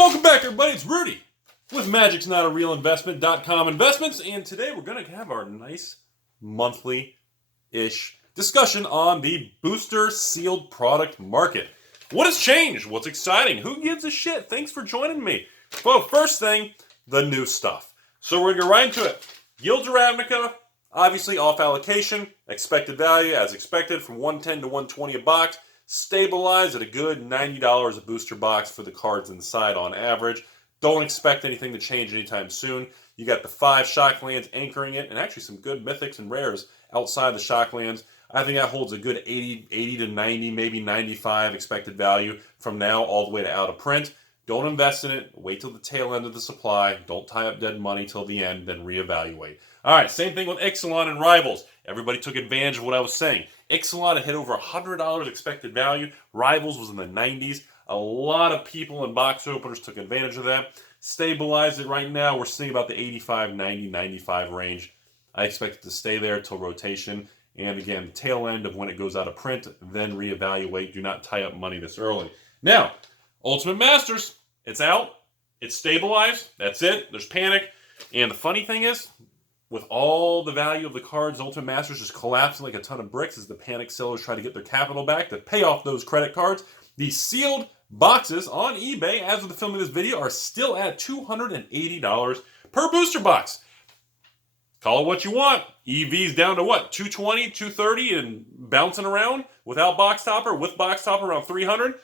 Welcome back, everybody. It's Rudy with magicsnotarealinvestment.com investments, and today we're going to have our nice monthly-ish discussion on the booster sealed product market. What has changed? What's exciting? Who gives a shit? Thanks for joining me. Well, first thing, the new stuff. So we're going to go right into it. Yields of Ravnica, obviously off allocation, expected value as expected from 110 to 120 a box. Stabilized at a good $90 a booster box for the cards inside on average. Don't expect anything to change anytime soon. You got the 5 Shocklands anchoring it, and actually some good mythics and rares outside the Shocklands. I think that holds a good 80 to 90, maybe 95 expected value from now all the way to out of print. Don't invest in it. Wait till the tail end of the supply. Don't tie up dead money till the end, then reevaluate. All right, same thing with Ixalan and Rivals. Everybody took advantage of what I was saying. Ixalan had hit over $100 expected value. Rivals was in the 90s. A lot of people in box openers took advantage of that. Stabilized it right now. We're seeing about the 85, 90, 95 range. I expect it to stay there till rotation. And again, the tail end of when it goes out of print, then reevaluate. Do not tie up money this early. Now, Ultimate Masters, it's out. It's stabilized. That's it. There's panic. And the funny thing is, with all the value of the cards, Ultimate Masters just collapsing like a ton of bricks as the panic sellers try to get their capital back to pay off those credit cards. These sealed boxes on eBay, as of the filming of this video, are still at $280 per booster box. Call it what you want. EV's down to what? 220, 230 and bouncing around without box topper, with box topper around 300.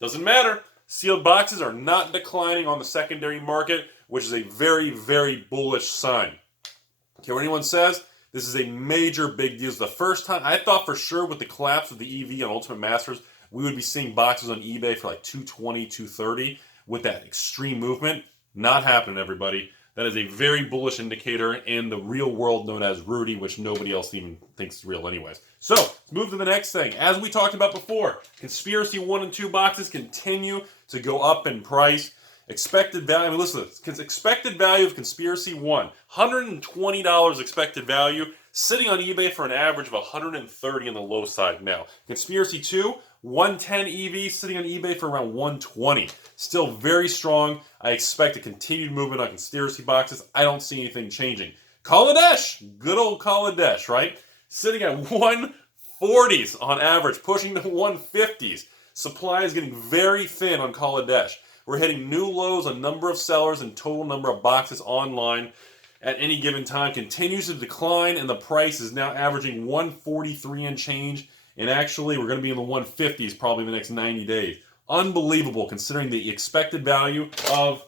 Doesn't matter. Sealed boxes are not declining on the secondary market, which is a very, very bullish sign. Okay, what anyone says, this is a major big deal. It's the first time, I thought for sure with the collapse of the EV on Ultimate Masters, we would be seeing boxes on eBay for like 220, 230 with that extreme movement. Not happening, everybody. That is a very bullish indicator in the real world known as Rudy, which nobody else even thinks is real anyways. So, let's move to the next thing. As we talked about before, Conspiracy 1 and 2 boxes continue to go up in price. Expected value, I mean, listen to this. Expected value of Conspiracy 1, $120 expected value, sitting on eBay for an average of $130 on the low side now. Conspiracy 2, 110 EV, sitting on eBay for around $120. Still very strong. I expect a continued movement on Conspiracy boxes. I don't see anything changing. Kaladesh, good old Kaladesh, right? Sitting at 140s on average, pushing to 150s. Supply is getting very thin on Kaladesh. We're hitting new lows on number of sellers and total number of boxes online at any given time. Continues to decline, and the price is now averaging 143 and change. And actually, we're going to be in the 150s probably in the next 90 days. Unbelievable, considering the expected value of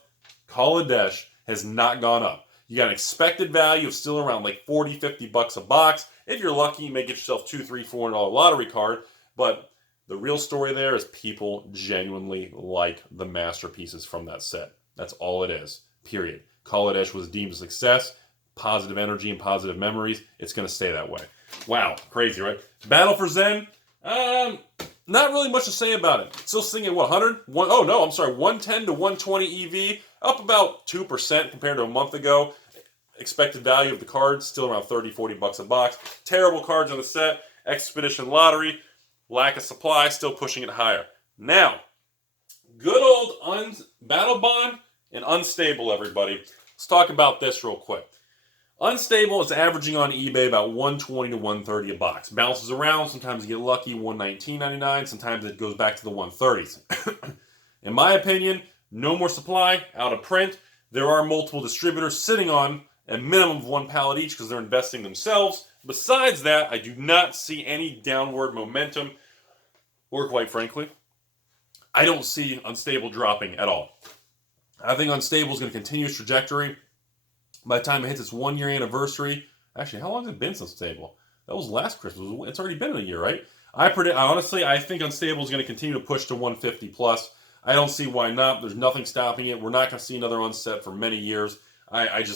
Kaladesh has not gone up. You got an expected value of still around like 40, 50 bucks a box. If you're lucky, you may get yourself $2, $3, $400 lottery card, but the real story there is people genuinely like the masterpieces from that set. That's all it is, period. Kaladesh was deemed a success, positive energy and positive memories. It's going to stay that way. Wow, crazy, right? Battle for Zen, not really much to say about it. Still sitting at what, 100? 110 to 120 EV, up about 2% compared to a month ago. Expected value of the cards, still around 30, 40 bucks a box. Terrible cards on the set. Expedition Lottery. Lack of supply, still pushing it higher. Now, good old Battle Bond and Unstable, everybody. Let's talk about this real quick. Unstable is averaging on eBay about 120 to 130 a box. Bounces around, sometimes you get lucky, 119.99, sometimes it goes back to the 130s. In my opinion, no more supply, out of print. There are multiple distributors sitting on a minimum of 1 pallet each because they're investing themselves. Besides that, I do not see any downward momentum, or quite frankly, I don't see Unstable dropping at all. I think Unstable is going to continue its trajectory. By the time it hits its 1-year anniversary, actually, how long has it been since Unstable? That was last Christmas. It's already been a year, right? I think Unstable is going to continue to push to 150 plus. I don't see why not. There's nothing stopping it. We're not going to see another unset for many years. It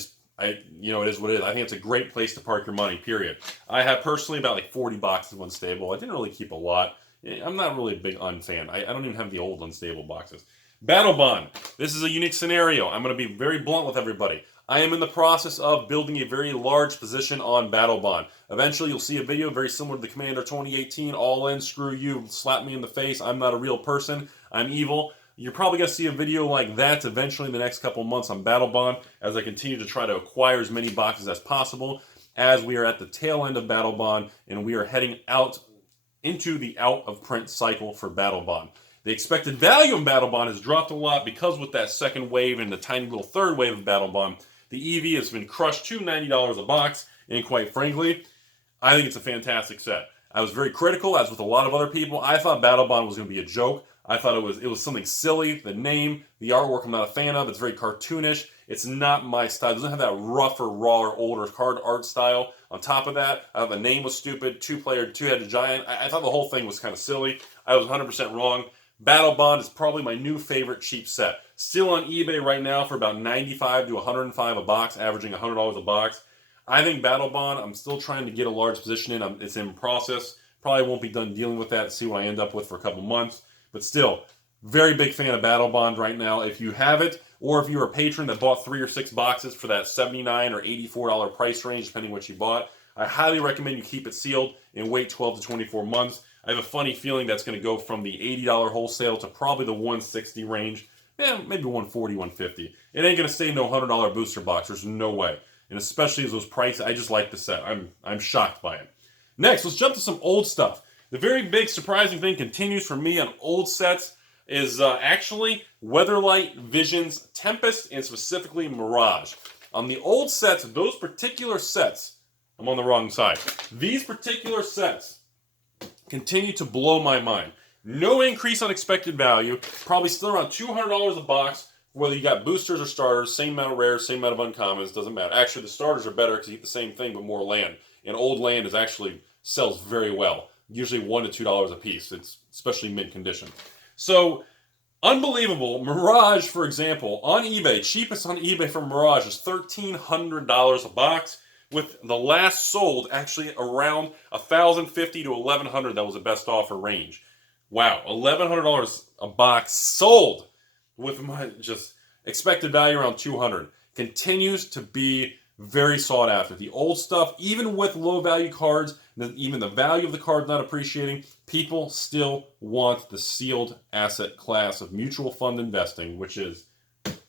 is what it is. I think it's a great place to park your money, period. I have personally about like 40 boxes of Unstable. I didn't really keep a lot. I'm not really a big fan. I don't even have the old Unstable boxes. Battle Bond. This is a unique scenario. I'm going to be very blunt with everybody. I am in the process of building a very large position on Battle Bond. Eventually, you'll see a video very similar to the Commander 2018. All in, screw you, slap me in the face. I'm not a real person. I'm evil. You're probably going to see a video like that eventually in the next couple months on Battle Bond as I continue to try to acquire as many boxes as possible as we are at the tail end of Battle Bond and we are heading out into the out-of-print cycle for Battle Bond. The expected value in Battle Bond has dropped a lot because with that second wave and the tiny little third wave of Battle Bond, the EV has been crushed to $90 a box, and quite frankly, I think it's a fantastic set. I was very critical, as with a lot of other people. I thought Battle Bond was going to be a joke. I thought it was something silly. The name, the artwork I'm not a fan of. It's very cartoonish. It's not my style. It doesn't have that rougher, rawer, older card art style. On top of that, I thought the name was stupid. Two-player, two-headed giant. I thought the whole thing was kind of silly. I was 100% wrong. Battle Bond is probably my new favorite cheap set. Still on eBay right now for about $95 to $105 a box, averaging $100 a box. I think Battle Bond, I'm still trying to get a large position in. It's in process. Probably won't be done dealing with that. See what I end up with for a couple months. But still, very big fan of Battle Bond right now. If you have it, or if you're a patron that bought 3 or 6 boxes for that $79 or $84 price range, depending what you bought, I highly recommend you keep it sealed and wait 12 to 24 months. I have a funny feeling that's going to go from the $80 wholesale to probably the $160 range. Maybe $140, $150. It ain't going to stay no $100 booster box. There's no way. And especially as those prices, I just like the set. I'm shocked by it. Next, let's jump to some old stuff. The very big surprising thing continues for me on old sets is actually Weatherlight, Visions, Tempest, and specifically Mirage. On the old sets, those particular sets, I'm on the wrong side. These particular sets continue to blow my mind. No increase on expected value. Probably still around $200 a box, whether you got boosters or starters. Same amount of rares, same amount of uncommons. Doesn't matter. Actually, the starters are better because you get the same thing but more land. And old land is actually sells very well. Usually $1 to $2 a piece. It's especially mint condition. So, unbelievable. Mirage, for example, on eBay, cheapest on eBay for Mirage is $1,300 a box, with the last sold actually around $1,050 to $1,100. That was the best offer range. Wow, $1,100 a box sold with my just expected value around $200. Continues to be very sought after. The old stuff, even with low value cards, even the value of the card not appreciating, people still want the sealed asset class of mutual fund investing, which is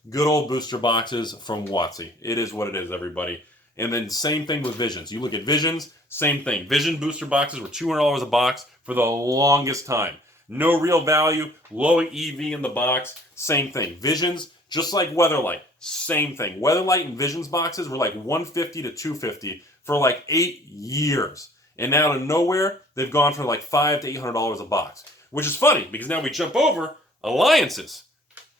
good old booster boxes from WotC. It is what it is, everybody. And then same thing with Visions. You look at Visions, same thing. Vision booster boxes were $200 a box for the longest time. No real value, low EV in the box, same thing. Visions, just like Weatherlight, same thing. Weatherlight and Visions boxes were like $150 to $250 for like 8 years. And now out of nowhere, they've gone for like $500 to $800 a box. Which is funny, because now we jump over alliances.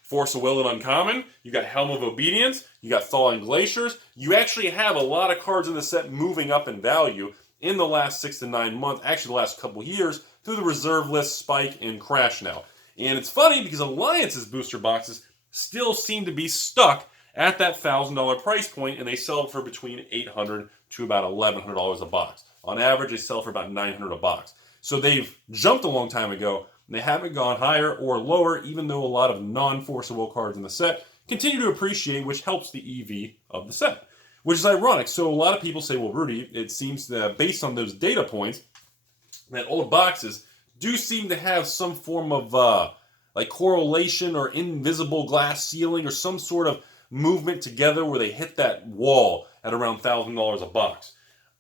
Force of Will and Uncommon, you got Helm of Obedience, you got Thawing Glaciers. You actually have a lot of cards in the set moving up in value in the last 6 to 9 months, actually the last couple years, through the reserve list, spike, and crash now. And it's funny because Alliance's booster boxes still seem to be stuck at that $1,000 price point, and they sell for between $800 to about $1,100 a box. On average, they sell for about $900 a box. So they've jumped a long time ago, and they haven't gone higher or lower, even though a lot of non-Force of Will cards in the set continue to appreciate, which helps the EV of the set. Which is ironic. So a lot of people say, well, Rudy, it seems that based on those data points, that old boxes do seem to have some form of like correlation or invisible glass ceiling or some sort of movement together where they hit that wall at around $1,000 a box.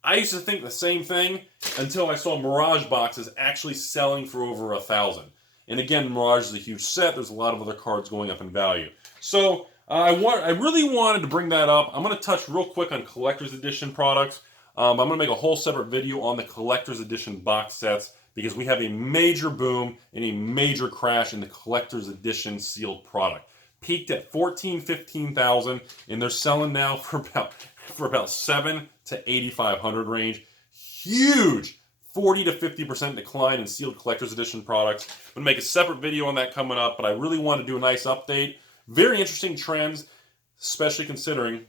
I used to think the same thing until I saw Mirage boxes actually selling for over $1,000. And again, Mirage is a huge set. There's a lot of other cards going up in value. So I really wanted to bring that up. I'm going to touch real quick on collector's edition products. I'm going to make a whole separate video on the collector's edition box sets because we have a major boom and a major crash in the collector's edition sealed product. Peaked at $14,000-15,000, and they're selling now for about $7,000 to $8,500 range. Huge 40 to 50% decline in sealed collector's edition products. I'm going to make a separate video on that coming up, but I really want to do a nice update. Very interesting trends, especially considering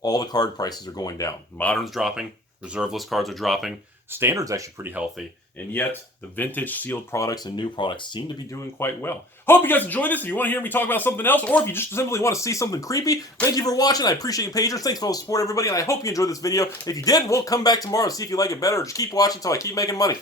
all the card prices are going down. Modern's dropping, reserve list cards are dropping, Standard's actually pretty healthy, and yet the vintage sealed products and new products seem to be doing quite well. Hope you guys enjoyed this. If you want to hear me talk about something else, or if you just simply want to see something creepy, thank you for watching. I appreciate your patience. Thanks for all the support, everybody, and I hope you enjoyed this video. If you did, we'll come back tomorrow and see if you like it better, or just keep watching until I keep making money.